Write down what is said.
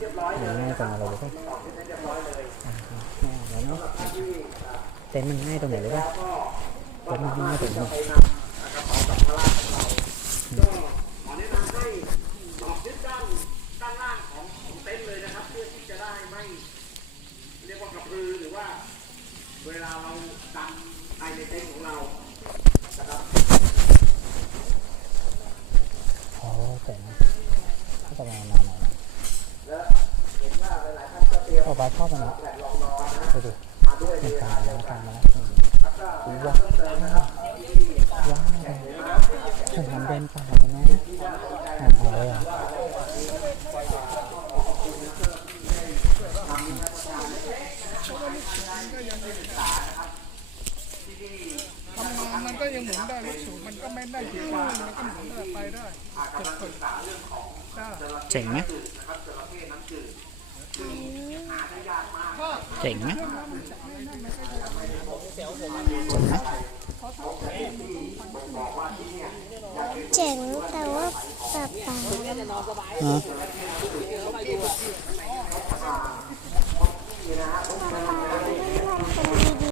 ง่ายตรงอะไรเลยป่ะง่ายแล้วเนาะเต็นท์มันง่ายตรงไหนเลยป่ะเต็มันง่ายตรงไหนขอแนะนำให้ตอบยึดด้านด้านล่างของของเต็นท์เลยนะครับเพื่อที่จะได้ไม่เรียกว่ากระพือหรือว่า เวลาเราดันภายในเต็นท์ของเรานะครับอ๋อเต็นท์ก็ประมาณนั้น บาชอบมันนะแผ่นรองนอนนะดูดิมาด้วยมันเลานะมแล้วตามมาแล้วครับก็มีเพิ่มเติมนะครับที่ว้าวผมทำเป็นป่าเลยนะอ่านออกเลยอะทำงานมันก็ยังหมุนได้รถสูงมันก็ไม่ได้ที่ข้างมันก็หมุนได้ไปได้เจ๋งไหม เจ๋งไหมเจ๋งแต่ว่าปะป๋าปะา